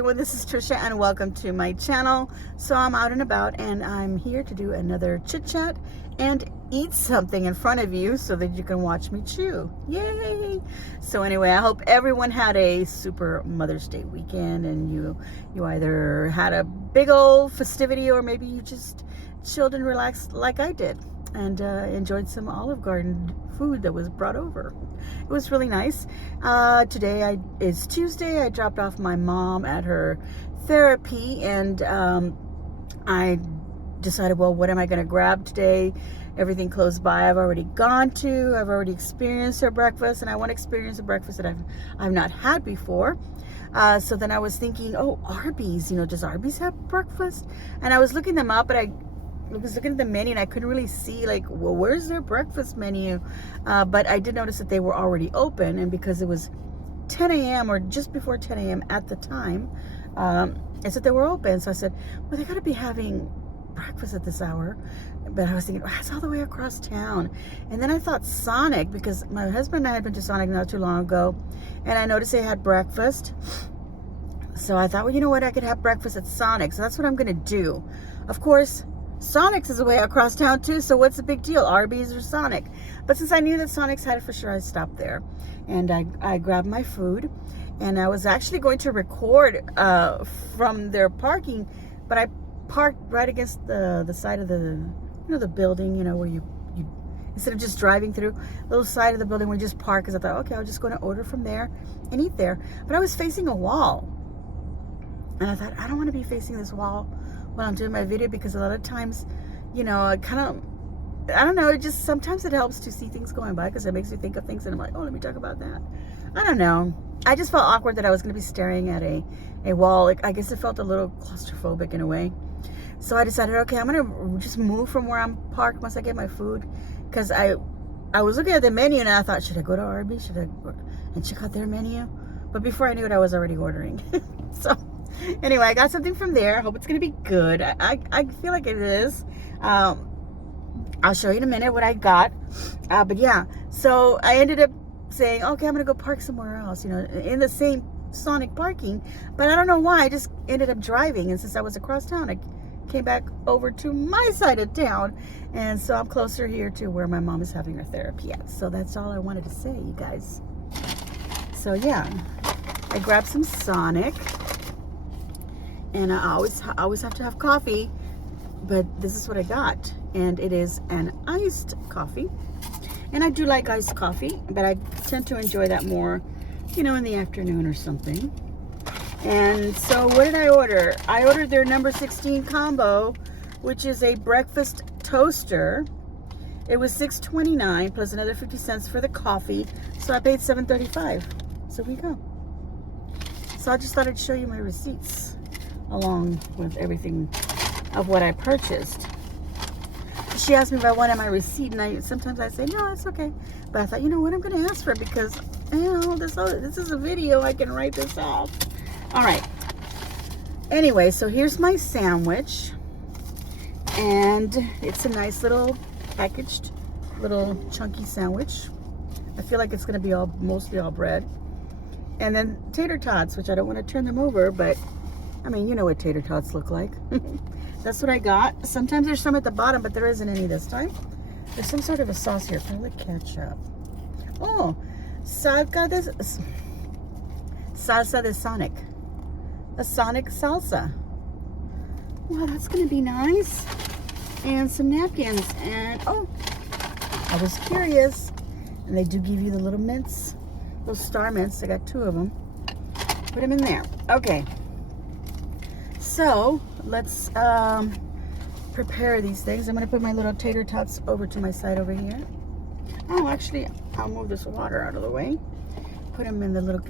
everyone, this is Trisha and welcome to my channel. So I'm out and about and I'm here to do another chit chat and eat something in front of you so that you can watch me chew. Yay! So anyway, I hope everyone had a super Mother's Day weekend and you either had a big old festivity or maybe you just chilled and relaxed like I did and enjoyed some Olive Garden food that was brought over. It was really nice. Today is Tuesday. I dropped off my mom at her therapy and I decided, well, what am I going to grab today? Everything close by I've already gone to. I've already experienced her breakfast and I want to experience a breakfast that I've not had before. So then I was thinking, oh, Arby's, does Arby's have breakfast? And I was looking them up, but I was looking at the menu and I couldn't really see, like, well, where's their breakfast menu? But I did notice that they were already open, and because it was 10 a.m. or just before 10 a.m. at the time, it said they were open. So I said, well, they got to be having breakfast at this hour. But I was thinking, oh, it's all the way across town. And then I thought Sonic, because my husband and I had been to Sonic not too long ago, and I noticed they had breakfast. So I thought, well, you know what? I could have breakfast at Sonic. So that's what I'm going to do. Of course, Sonic's is way across town too, so what's the big deal? Arby's or Sonic? But since I knew that Sonic's had it for sure, I stopped there. And I grabbed my food. And I was actually going to record from their parking, but I parked right against the side of the, the building, where you instead of just driving through, the little side of the building where you just park, because I thought, okay, I was just going to order from there and eat there. But I was facing a wall. And I thought, I don't want to be facing this wall while I'm doing my video, because a lot of times, I don't know, it just, sometimes it helps to see things going by because it makes me think of things and I'm like, oh, let me talk about that. I don't know. I just felt awkward that I was going to be staring at a wall. Like, I guess it felt a little claustrophobic in a way. So I decided, okay, I'm going to just move from where I'm parked once I get my food, because I was looking at the menu and I thought, should I go to Arby's? Should I and check out their menu? But before I knew it, I was already ordering. So anyway, I got something from there. I hope it's going to be good. I feel like it is. I'll show you in a minute what I got. But yeah, so I ended up saying, okay, I'm going to go park somewhere else, in the same Sonic parking. But I don't know why. I just ended up driving. And since I was across town, I came back over to my side of town. And so I'm closer here to where my mom is having her therapy at. So that's all I wanted to say, you guys. So yeah, I grabbed some Sonic. And I always have to have coffee, but this is what I got, and it is an iced coffee. And I do like iced coffee, but I tend to enjoy that more, in the afternoon or something. And so what did I order? I ordered their number 16 combo, which is a breakfast toaster. It was $6.29 plus another 50 cents for the coffee, so I paid $7.35. So here we go. So I just thought I'd show you my receipts along with everything of what I purchased. She asked me if I wanted my receipt, and sometimes I say, no, it's okay. But I thought, you know what, I'm going to ask for it because, this is a video. I can write this off. All right. Anyway, so here's my sandwich. And it's a nice little packaged, little chunky sandwich. I feel like it's going to be mostly all bread. And then tater tots, which I don't want to turn them over, but you know what tater tots look like. That's what I got. Sometimes there's some at the bottom, but there isn't any this time. There's some sort of a sauce here. Probably ketchup. Oh, salsa de Sonic. A Sonic salsa. Well, that's going to be nice. And some napkins. And, oh, I was curious. And they do give you the little mints. Those star mints. I got 2 of them. Put them in there. Okay. So let's prepare these things. I'm going to put my little tater tots over to my side over here. Oh, actually, I'll move this water out of the way. Put them in the little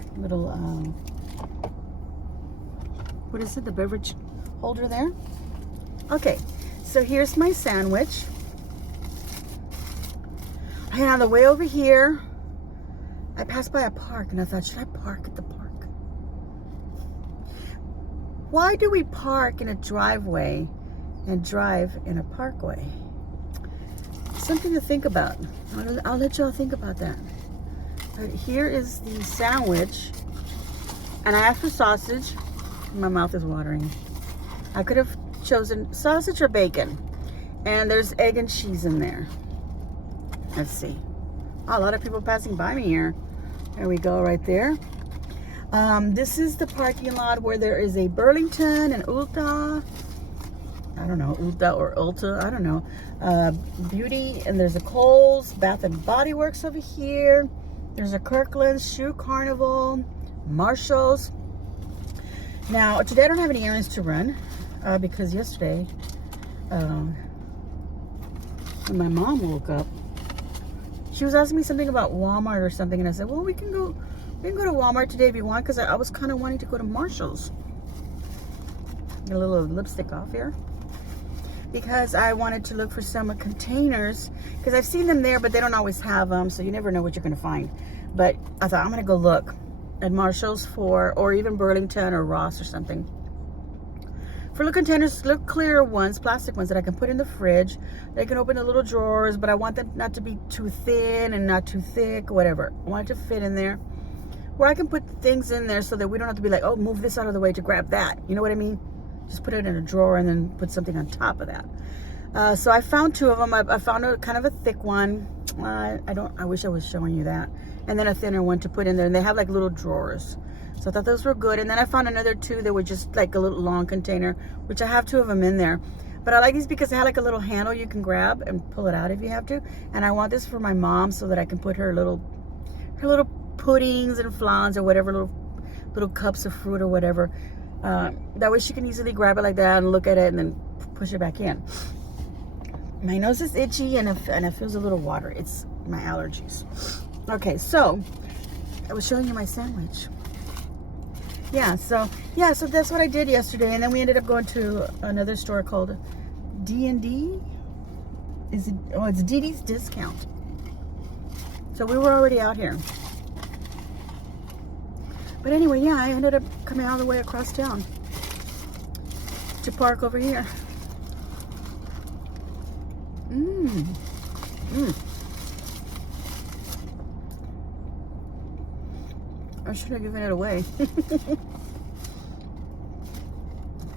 what is it? The beverage holder there. Okay, so here's my sandwich. And on the way over here, I passed by a park and I thought, should I park at the park? Why do we park in a driveway and drive in a parkway? Something to think about. I'll let y'all think about that. But here is the sandwich. And I asked for sausage. My mouth is watering. I could have chosen sausage or bacon. And there's egg and cheese in there. Let's see. Oh, a lot of people passing by me here. There we go, right there. This is the parking lot where there is a Burlington and Ulta. I don't know, Ulta or Ulta, I don't know. Beauty, and there's a Kohl's, Bath and Body Works over here. There's a Kirkland's, Shoe Carnival, Marshall's. Now, today I don't have any errands to run because yesterday, when my mom woke up, she was asking me something about Walmart or something, and I said, well, we can go to Walmart today if you want, because I was kind of wanting to go to Marshall's. Get a little lipstick off here. Because I wanted to look for some containers, because I've seen them there, but they don't always have them, so you never know what you're going to find. But I thought, I'm going to go look at Marshall's or even Burlington or Ross or something. For little containers, little clear ones, plastic ones that I can put in the fridge. They can open the little drawers, but I want them not to be too thin and not too thick, whatever. I want it to fit in there, where I can put things in there so that we don't have to be like, oh, move this out of the way to grab that. You know what I mean? Just put it in a drawer and then put something on top of that. So I found two of them. I found a kind of a thick one. I wish I was showing you that. And then a thinner one to put in there. And they have like little drawers. So I thought those were good. And then I found another two that were just like a little long container, which I have two of them in there. But I like these because they have like a little handle you can grab and pull it out if you have to. And I want this for my mom so that I can put her little puddings and flans or whatever, little cups of fruit or whatever. That way she can easily grab it like that and look at it and then push it back in. My nose is itchy and it feels a little water. It's my allergies. Okay, so I was showing you my sandwich. So that's what I did yesterday, and then we ended up going to another store called D&D. Is it? Oh, it's DD's Discount. So we were already out here. But anyway, yeah, I ended up coming all the way across town to park over here. I should have given it away.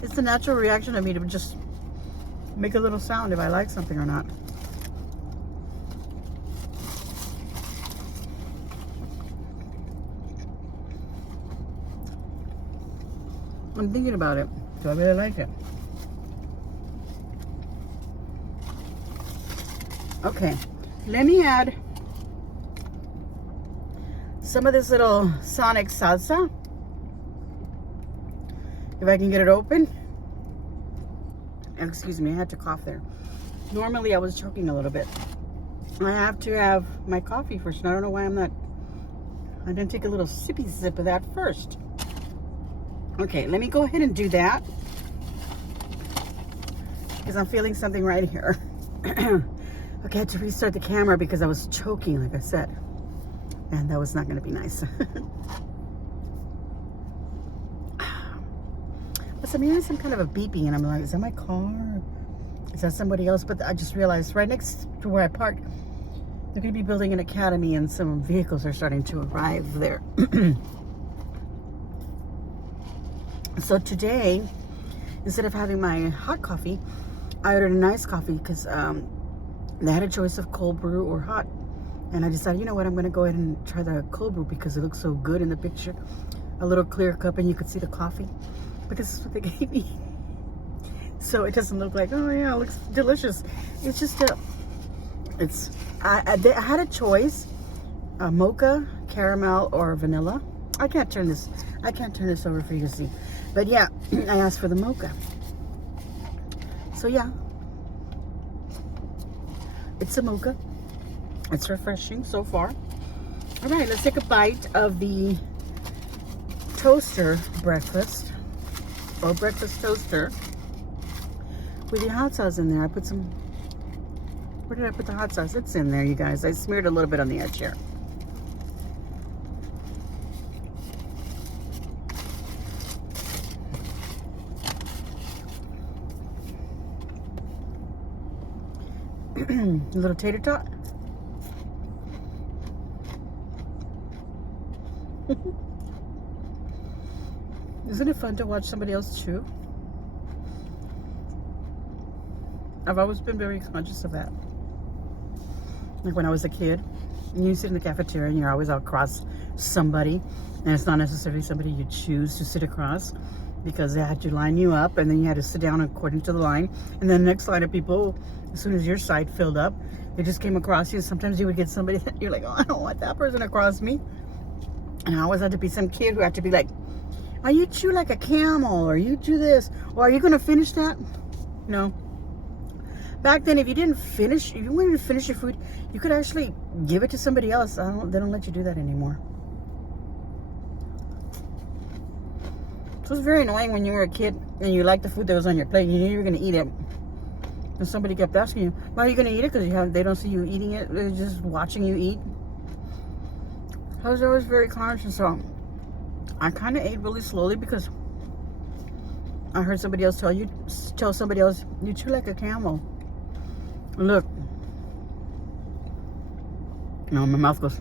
It's the natural reaction of me to just make a little sound if I like something or not. I'm thinking about it, so I really like it. Okay, let me add some of this little Sonic salsa. If I can get it open. Excuse me, I had to cough there. Normally I was choking a little bit. I have to have my coffee first, and I don't know why I didn't take a little sippy sip of that first. Okay, let me go ahead and do that, because I'm feeling something right here. Okay, I had to restart the camera because I was choking, like I said. And that was not going to be nice. But I'm hearing some kind of a beeping, and I'm like, is that my car? Is that somebody else? But I just realized right next to where I parked, they're going to be building an academy, and some vehicles are starting to arrive there. So today, instead of having my hot coffee, I ordered a nice coffee because they had a choice of cold brew or hot. And I decided, you know what, I'm going to go ahead and try the cold brew because it looks so good in the picture. A little clear cup and you could see the coffee. But this is what they gave me. So it doesn't look like, oh yeah, it looks delicious. It's just I had a choice, mocha, caramel, or vanilla. I can't turn this over for you to see. But yeah, I asked for the mocha. So yeah, it's a mocha. It's refreshing so far. All right, let's take a bite of the toaster breakfast, or breakfast toaster, with the hot sauce in there. I put some, where did I put the hot sauce? It's in there, you guys. I smeared a little bit on the edge here. A little tater tot. Isn't it fun to watch somebody else chew? I've always been very conscious of that. Like when I was a kid, and you sit in the cafeteria and you're always across somebody, and it's not necessarily somebody you choose to sit across, because they had to line you up, and then you had to sit down according to the line, and then the next line of people, as soon as your side filled up, they just came across you. Sometimes you would get somebody that you're like, oh, I don't want that person across me. And I always had to be some kid who had to be like, are you chew like a camel, or you do this, or are you gonna finish that? No. Back then, if you didn't finish, if you wanted to finish your food, you could actually give it to somebody else. They don't let you do that anymore. So it was very annoying when you were a kid and you liked the food that was on your plate. You knew you were going to eat it. And somebody kept asking you, why are you going to eat it? Because they don't see you eating it. They're just watching you eat. I was always very conscious. So I kind of ate really slowly because I heard somebody else tell somebody else, you chew like a camel. Look. No, my mouth goes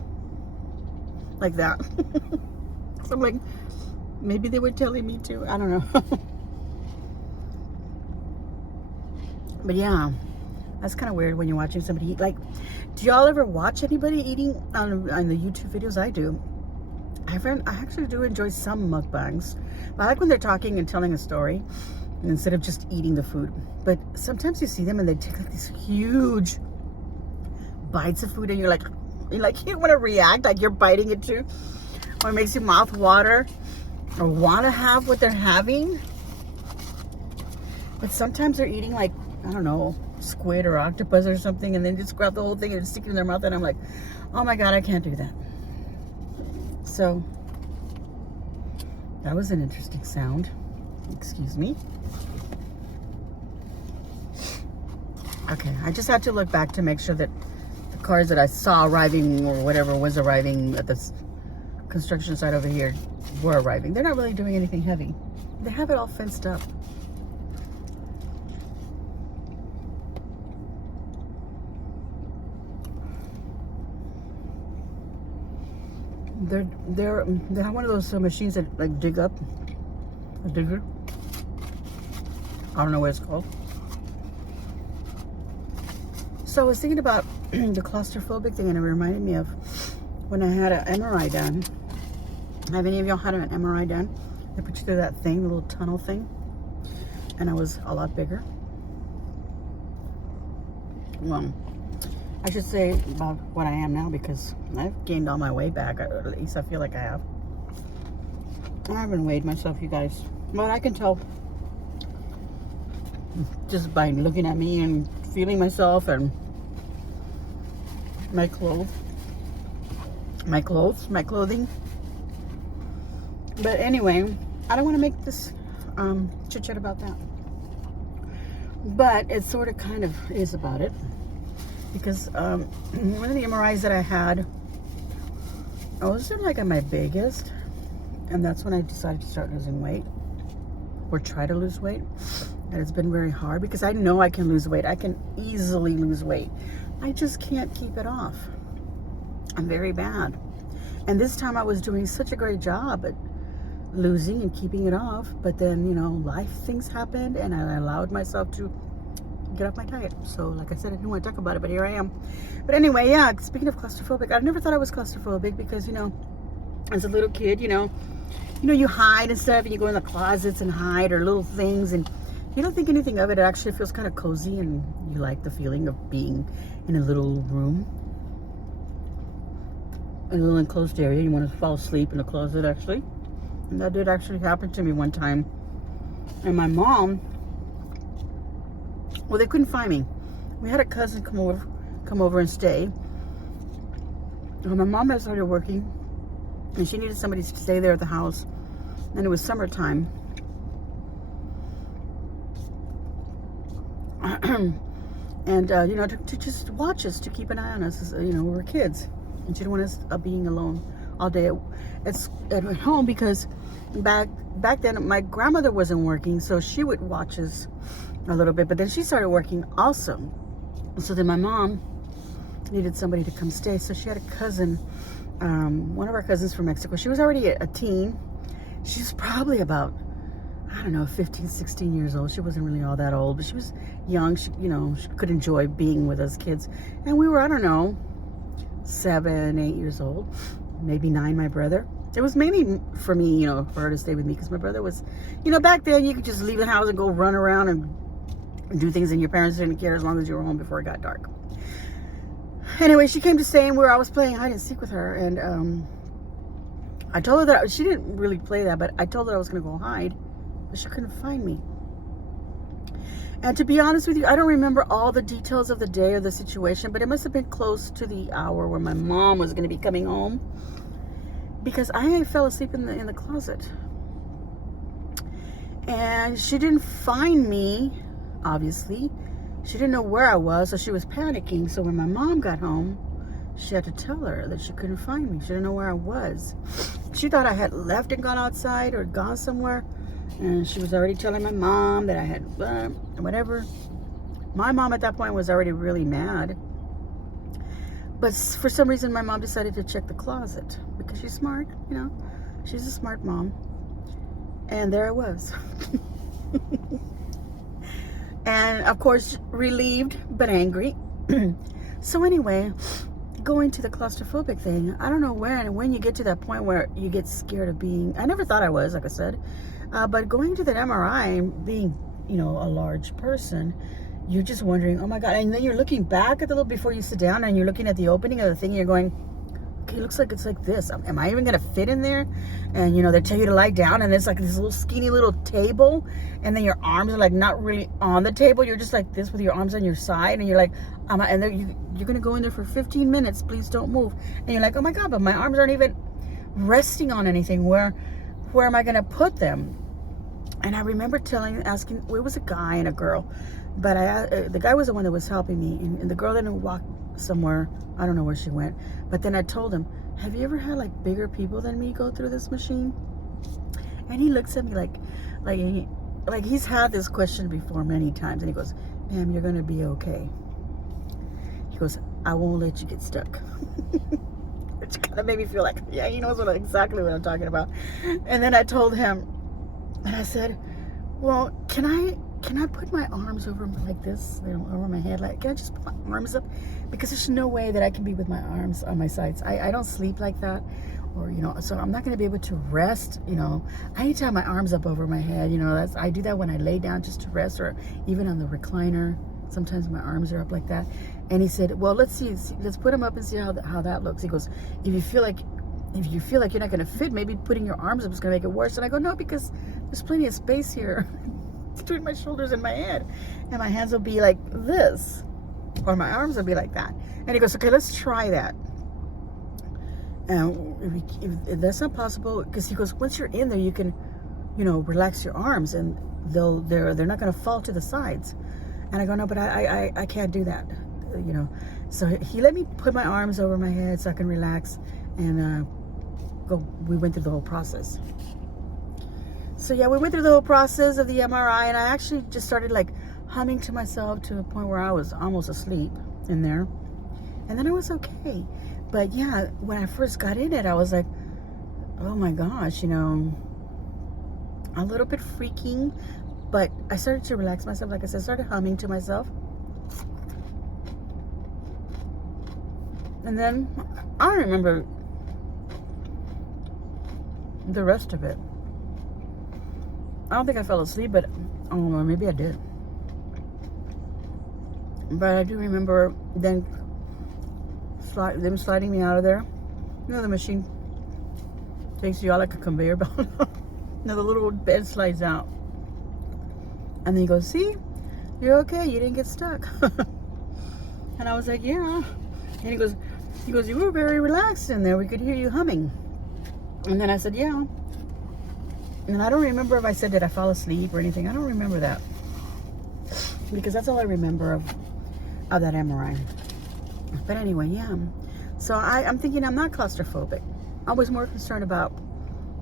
like that. So I'm like, maybe they were telling me to. I don't know. But yeah, that's kind of weird when you're watching somebody eat. Like, do y'all ever watch anybody eating on the YouTube videos? I do. I actually do enjoy some mukbangs. I like when they're talking and telling a story instead of just eating the food. But sometimes you see them and they take like these huge bites of food, and you're like you want to react like you're biting it too, or it makes your mouth water, or want to have what they're having. But sometimes they're eating like, I don't know, squid or octopus or something, and then just grab the whole thing and stick it in their mouth, and I'm like, oh my God, I can't do that. So that was an interesting sound. Excuse me. Okay, I just had to look back to make sure that the cars that I saw arriving, or whatever was arriving at this construction site over here, were arriving. They're not really doing anything heavy. They have it all fenced up. They have one of those machines that like dig up, a digger. I don't know what it's called. So I was thinking about the claustrophobic thing, and it reminded me of when I had an MRI done. Have any of y'all had an MRI done? They put you through that thing, the little tunnel thing, and I was a lot bigger. Well, I should say about what I am now, because I've gained all my weight back, or at least I feel like I have. I haven't weighed myself, you guys, but I can tell just by looking at me and feeling myself and my clothing. But anyway, I don't want to make this chit chat about that, but it sort of kind of is about it, because one of the MRIs that I had, I was like at my biggest, and that's when I decided to start losing weight, or try to lose weight. And it's been very hard, because I know I can lose weight. I can easily lose weight. I just can't keep it off. I'm very bad. And this time I was doing such a great job at losing and keeping it off, but then, you know, life things happened, and I allowed myself to get off my diet. So like I said, I didn't want to talk about it, but here I am. But anyway, yeah, speaking of claustrophobic, I never thought I was claustrophobic, because, you know, as a little kid, you know, you hide and stuff, and you go in the closets and hide, or little things, and you don't think anything of it. It actually feels kind of cozy, and you like the feeling of being in a little room, a little enclosed area. You want to fall asleep in a closet, actually. And that did actually happen to me one time. And my mom, well, they couldn't find me. We had a cousin come over and stay. And my mom had started working, and she needed somebody to stay there at the house. And it was summertime. And you know, to just watch us, to keep an eye on us, as, you know, we were kids, and she didn't want us being alone all day at home, because back then my grandmother wasn't working, so she would watch us a little bit, but then she started working also. So then my mom needed somebody to come stay, so she had a cousin, one of our cousins from Mexico. She was already a teen, She's probably about, I don't know, 15, 16 years old. She wasn't really all that old, but she was young. She, you know, she could enjoy being with us kids. And we were, I don't know, 7, 8 years old, maybe 9, my brother. It was mainly for me, you know, for her to stay with me, because my brother was, you know, back then you could just leave the house and go run around and do things, and your parents didn't care as long as you were home before it got dark. Anyway, she came to stay, and I was playing hide and seek with her, and I told her that she didn't really play that, but I told her I was going to go hide, but she couldn't find me. And to be honest with you, I don't remember all the details of the day or the situation, but it must have been close to the hour where my mom was going to be coming home, because I fell asleep in the closet. And she didn't find me, obviously. She didn't know where I was, so she was panicking. So when my mom got home, she had to tell her that she couldn't find me. She didn't know where I was. She thought I had left and gone outside or gone somewhere. And she was already telling my mom that I had whatever. My mom at that point was already really mad. But for some reason, my mom decided to check the closet, because she's smart, you know. She's a smart mom. And there I was. And of course, relieved but angry. So anyway, going to the claustrophobic thing, I don't know where and when you get to that point where you get scared of being, I never thought I was, like I said, but going to that MRI, being, you know, a large person, you're just wondering, oh my God. And then you're looking back at the little, before you sit down, and you're looking at the opening of the thing, and you're going, okay, it looks like it's like this. Am I even going to fit in there? And, you know, they tell you to lie down, and it's like this little skinny little table, and then your arms are like not really on the table. You're just like this with your arms on your side, and you're like, and you're going to go in there for 15 minutes. Please don't move. And you're like, oh my God, but my arms aren't even resting on anything. Where am I going to put them? And I remember asking, well, it was a guy and a girl, but the guy was the one that was helping me, and the girl didn't walk somewhere. I don't know where she went. But then I told him, have you ever had like bigger people than me go through this machine? And he looks at me like he's had this question before many times, and he goes, ma'am, you're going to be okay. He goes, I won't let you get stuck. Which kind of made me feel like, yeah, he knows exactly what I'm talking about. And then I told him, and I said, well, can I put my arms over like this, you know, over my head? Like, can I just put my arms up? Because there's no way that I can be with my arms on my sides. I don't sleep like that, or, you know, so I'm not going to be able to rest, you know. I need to have my arms up over my head, you know. I do that when I lay down just to rest, or even on the recliner. Sometimes my arms are up like that. And he said, well, let's put them up and see how that looks. He goes, if you feel like you're not going to fit, maybe putting your arms up is going to make it worse. And I go, no, because there's plenty of space here between my shoulders and my head, and my hands will be like this, or my arms will be like that. And he goes, okay, let's try that. And if that's not possible, because he goes, once you're in there, you can, you know, relax your arms, and they're not going to fall to the sides. And I go, no, but I can't do that, you know. So he let me put my arms over my head so I can relax, and we went through the whole process. So yeah, we went through the whole process of the MRI, and I actually just started like humming to myself to a point where I was almost asleep in there. And then I was okay. But yeah, when I first got in it, I was like, oh my gosh, you know, a little bit freaking. But I started to relax myself. Like I said, I started humming to myself. And then I don't remember the rest of it. I don't think I fell asleep, but oh, maybe I did. But I do remember then them sliding me out of there. You know, the machine takes you out like a conveyor belt. Now the little bed slides out, and then he goes, "See, you're okay. You didn't get stuck." And I was like, "Yeah." And he goes, "You were very relaxed in there. We could hear you humming." And then I said, "Yeah." And I don't remember if I said, did I fall asleep or anything. I don't remember that, because that's all I remember of that MRI. But anyway, yeah. So I'm thinking I'm not claustrophobic. I was more concerned about,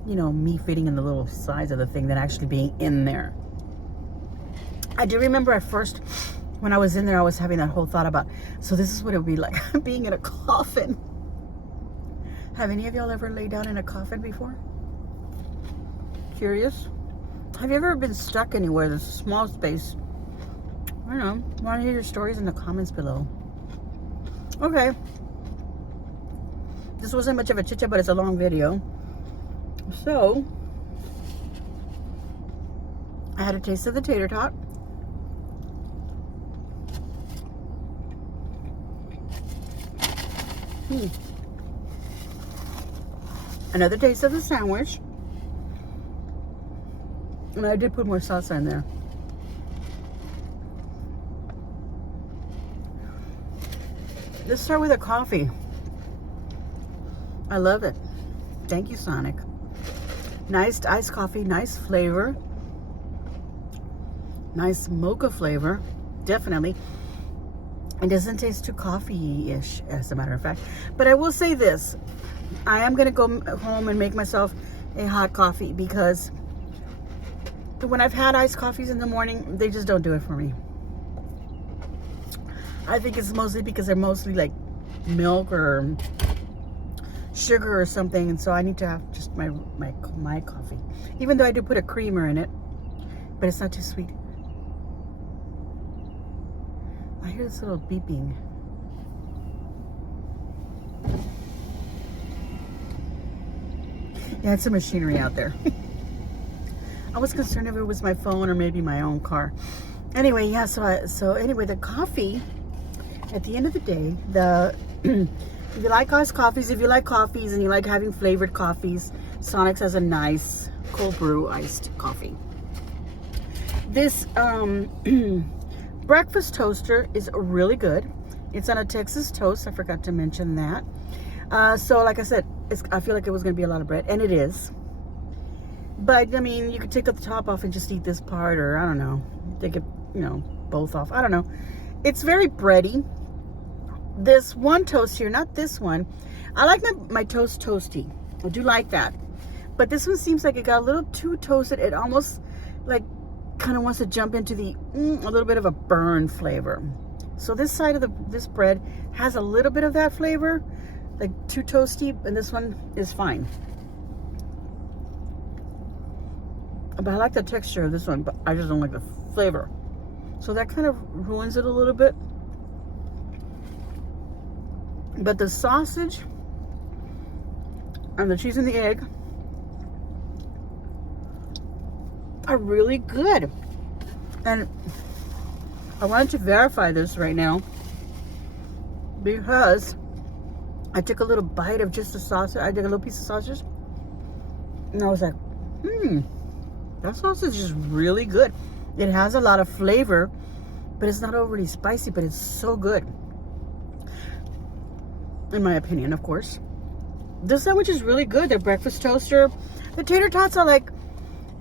you know, me fitting in the little size of the thing than actually being in there. I do remember at first, when I was in there, I was having that whole thought about, so this is what it would be like being in a coffin. Have any of y'all ever laid down in a coffin before? curious. Have you ever been stuck anywhere? There's a small space. I don't know. Want to hear your stories in the comments below. Okay. This wasn't much of a chit-chat, but it's a long video. So, I had a taste of the tater tot. Another taste of the sandwich. And I did put more salsa in there. Let's start with a coffee. I love it. Thank you, Sonic. Nice iced coffee, nice flavor. Nice mocha flavor, definitely. It doesn't taste too coffee-ish, as a matter of fact. But I will say this. I am going to go home and make myself a hot coffee because when I've had iced coffees in the morning, they just don't do it for me. I think it's mostly because they're mostly like milk or sugar or something. And so I need to have just my coffee. Even though I do put a creamer in it, but it's not too sweet. I hear this little beeping. Yeah, it's some machinery out there. I was concerned if it was my phone or maybe my own car. Anyway, yeah, so anyway, the coffee, at the end of the day, if you like iced coffees, if you like coffees and you like having flavored coffees, Sonic's has a nice cold brew iced coffee. This breakfast toaster is really good. It's on a Texas toast. I forgot to mention that. So like I said, I feel like it was going to be a lot of bread, and it is. But I mean, you could take the top off and just eat this part, or I don't know, take it, both off. I don't know. It's very bready. This one toast here, not this one. I like my toast toasty. I do like that. But this one seems like it got a little too toasted. It almost like kind of wants to jump into the a little bit of a burn flavor. So this side of this bread has a little bit of that flavor, like too toasty, and this one is fine. But I like the texture of this one, but I just don't like the flavor. So that kind of ruins it a little bit. But the sausage and the cheese and the egg are really good. And I wanted to verify this right now because I took a little bite of just the sausage. I took a little piece of sausage and I was like, that sausage is really good. It has a lot of flavor, but it's not overly spicy, but it's so good. In my opinion, of course. This sandwich is really good. The breakfast toaster. The tater tots are like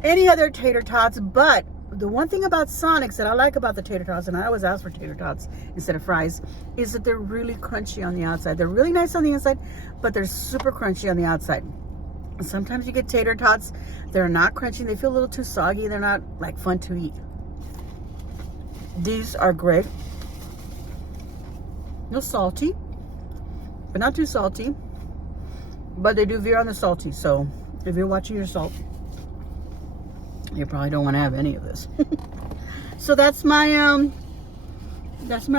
any other tater tots, but the one thing about Sonic's that I like about the tater tots, and I always ask for tater tots instead of fries, is that they're really crunchy on the outside. They're really nice on the inside, but they're super crunchy on the outside. And sometimes you get tater tots, they're not crunchy, they feel a little too soggy, they're not like fun to eat. These are great. No salty, but not too salty. But they do veer on the salty, so if you're watching your salt, you probably don't want to have any of this. So that's my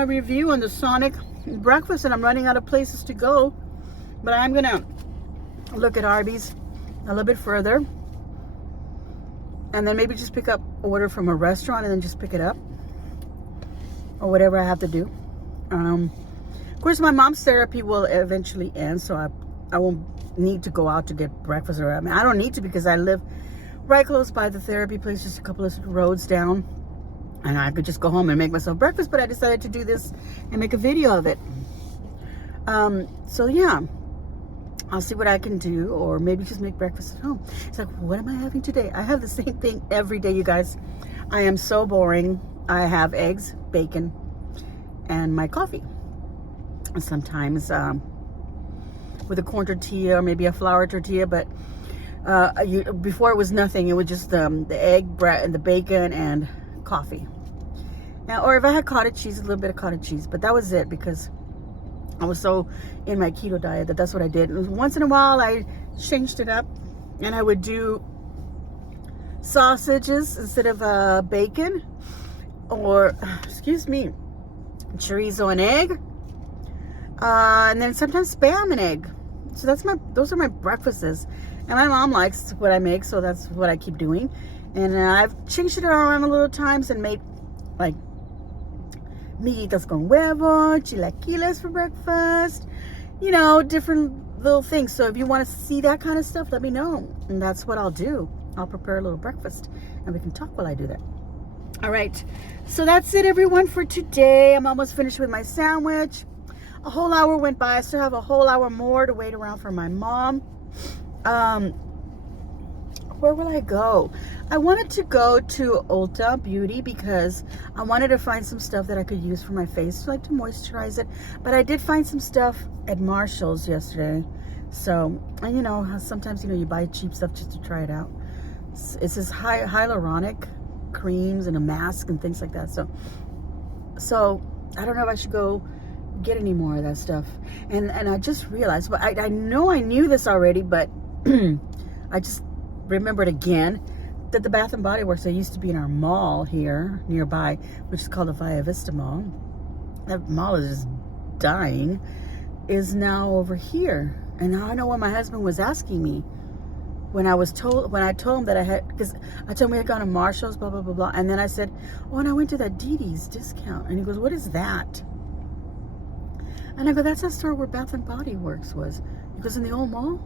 review on the Sonic breakfast, and I'm running out of places to go, but I'm gonna look at Arby's a little bit further, and then maybe just order from a restaurant and then just pick it up, or whatever I have to do. Of course, my mom's therapy will eventually end, so I won't need to go out to get breakfast. Or I mean, I don't need to because I live right close by the therapy place, just a couple of roads down, and I could just go home and make myself breakfast. But I decided to do this and make a video of it. So yeah, I'll see what I can do, or maybe just make breakfast at home. It's like, what am I having today? I have the same thing every day, you guys. I am so boring. I have eggs, bacon, and my coffee. And sometimes with a corn tortilla or maybe a flour tortilla, but before it was nothing. It was just the egg, bread, and the bacon and coffee. Now, or if I had cottage cheese, a little bit of cottage cheese, but that was it because I was so in my keto diet that's what I did. And once in a while, I changed it up, and I would do sausages instead of bacon, or excuse me, chorizo and egg, and then sometimes spam and egg. So those are my breakfasts. And my mom likes what I make, so that's what I keep doing. And I've changed it around a little times and made like miguitas con huevo, chilaquiles for breakfast, you know, different little things. So if you want to see that kind of stuff, let me know, and that's what I'll do. I'll prepare a little breakfast and we can talk while I do that. All right, so that's it, everyone, for today. I'm almost finished with my sandwich. A whole hour went by. I still have a whole hour more to wait around for my mom. Where will I go? I wanted to go to Ulta Beauty because I wanted to find some stuff that I could use for my face, like to moisturize it. But I did find some stuff at Marshall's yesterday. So, and you know, sometimes, you know, you buy cheap stuff just to try it out. It's this hyaluronic creams and a mask and things like that. So I don't know if I should go get any more of that stuff. And I just realized, but I know I knew this already, but I just remembered again that the Bath and Body Works that used to be in our mall here nearby, which is called the Via Vista Mall, that mall is just dying, is now over here. And now I know what my husband was asking me when I told him that I had, because I told him we had gone to Marshall's, blah, blah, blah, blah. And then I said, oh, and I went to that Dee Dee's discount. And he goes, what is that? And I go, that's that store where Bath and Body Works was. He goes, in the old mall?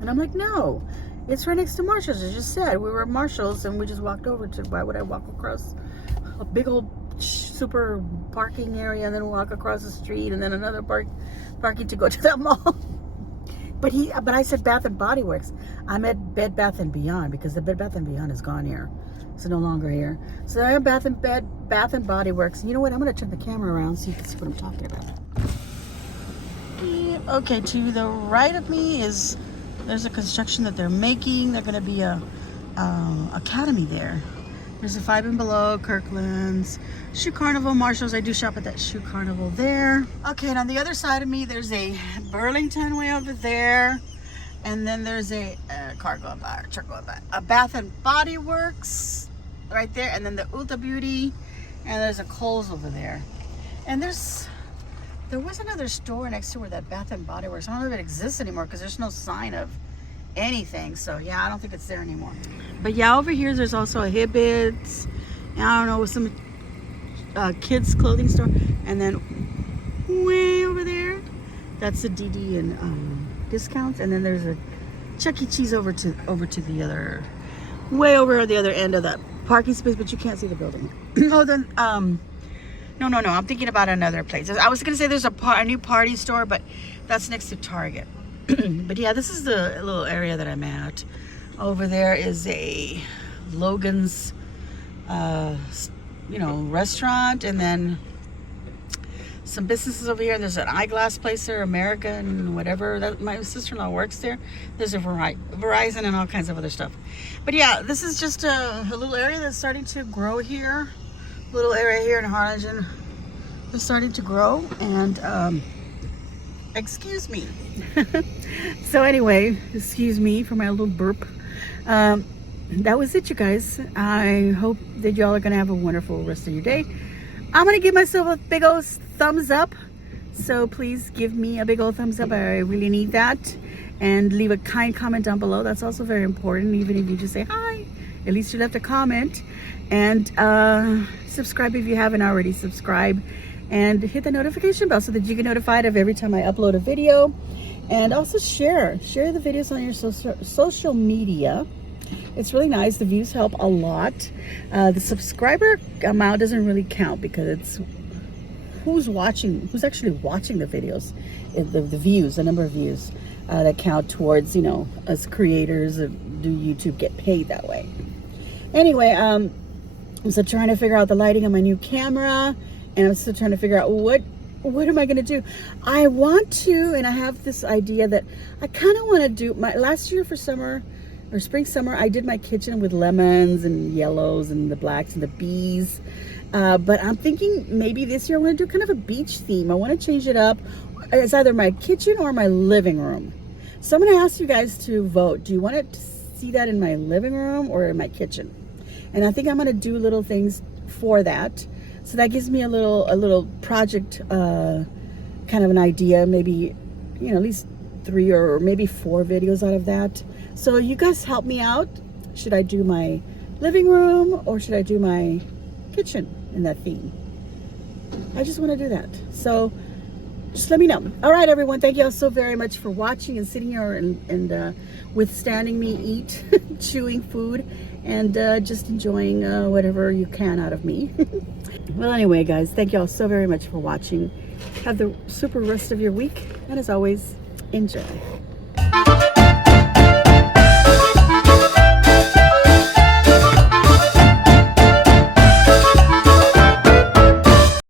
And I'm like, no, it's right next to Marshall's. I just said we were at Marshall's and we just walked over to, why would I walk across a big old super parking area and then walk across the street and then another parking to go to that mall? But I said Bath and Body Works. I'm at Bed Bath and Beyond because the Bed Bath and Beyond is gone here. It's no longer here. So I am Bath and Body Works. And you know what? I'm going to turn the camera around so you can see what I'm talking about. Okay, to the right of me there's a construction that they're making. They're going to be a academy there. There's a 5 and Below, Kirkland's, Shoe Carnival, Marshall's. I do shop at that Shoe Carnival there. Okay, and on the other side of me, there's a Burlington way over there. And then there's a car going by, or truck going by. A Bath and Body Works right there. And then the Ulta Beauty. And there's a Kohl's over there. And there was another store next to where that Bath and Body Works. I don't know if it exists anymore because there's no sign of anything. So yeah, I don't think it's there anymore. But yeah, over here there's also a Hibbits, and I don't know, some kids clothing store. And then way over there, that's a DD and discounts. And then there's a Chuck E. Cheese over to the other, way over at the other end of that parking space, but you can't see the building. Oh, then no, I'm thinking about another place. I was gonna say there's a new party store, but that's next to Target. But yeah, this is the little area that I'm at. Over there is a Logan's, restaurant, and then some businesses over here. There's an eyeglass place there, American, whatever. That my sister-in-law works there. There's a Verizon and all kinds of other stuff. But yeah, this is just a little area that's starting to grow here. Little area here in Harlingen is starting to grow, and excuse me. So anyway, excuse me for my little burp. That was it, you guys. I hope that y'all are gonna have a wonderful rest of your day. I'm gonna give myself a big old thumbs up, so please give me a big old thumbs up. I really need that. And leave a kind comment down below. That's also very important. Even if you just say hi, at least you left a comment. And subscribe if you haven't already. Subscribe and hit the notification bell so that you get notified of every time I upload a video. And also share the videos on your social media. It's really nice. The views help a lot. The subscriber amount doesn't really count because it's who's actually watching the videos. The views, the number of views that count towards, us creators that do YouTube get paid that way. Anyway, I'm still trying to figure out the lighting on my new camera, and I'm still trying to figure out what am I going to do. I want to, and I have this idea that I kind of want to do last year for summer or spring summer, I did my kitchen with lemons and yellows and the blacks and the bees. But I'm thinking maybe this year I want to do kind of a beach theme. I want to change it up. It's either my kitchen or my living room. So I'm going to ask you guys to vote. Do you want it see that in my living room or in my kitchen. And I think I'm going to do little things for that. So that gives me a little project, kind of an idea, maybe, you know, at least 3 or maybe 4 videos out of that. So you guys help me out. Should I do my living room or should I do my kitchen in that theme? I just want to do that. So just let me know. All right, everyone. Thank you all so very much for watching and sitting here and withstanding me eat, chewing food, and just enjoying whatever you can out of me. Well, anyway, guys, thank you all so very much for watching. Have the super rest of your week. And as always, enjoy.